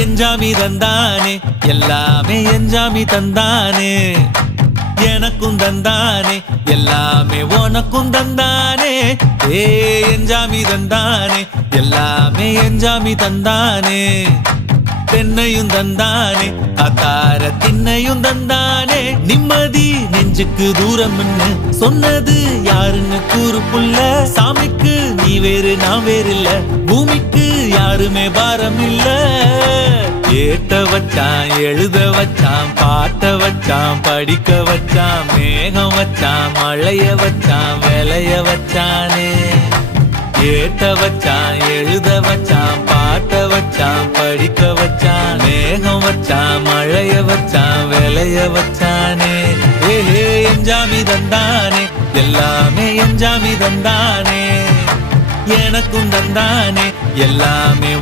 எஞ்சாமி தந்தானே எல்லாமே எஞ்சாமி தந்தானே எனக்கும் தந்தானே எல்லாமே உனக்கும் தந்தானே ஏ எஞ்சாமி தந்தானே எல்லாமே எஞ்சாமி தந்தானே தென்னையும் தந்தானே அத்தார திண்ணையும் தந்தானே நிம்மதி நெஞ்சுக்கு தூரம் சொன்னது யாருன்னு கூறு புள்ள சாமிக்கு நீ வேறு நான் வேறு இல்ல பூமிக்கு யாருமே பாரம் இல்ல ஏட்ட வச்சான் எழுத வச்சான் பாட்ட வச்சான் படிக்க வச்சான் மேகம் வச்சான் மழைய வச்சான் விளைய வச்சானே ஏட்ட வச்சான் எழுத வச்சான் பாட்ட வச்சான் படிக்க வச்சான் மேகம் வச்சான் மழைய வச்சான் விளைய வச்சானே ஏஹே எஞ்சாமி தந்தானே எல்லாமே எஞ்சாமி தந்தானே எனக்கும் தந்தானே எல்லாமே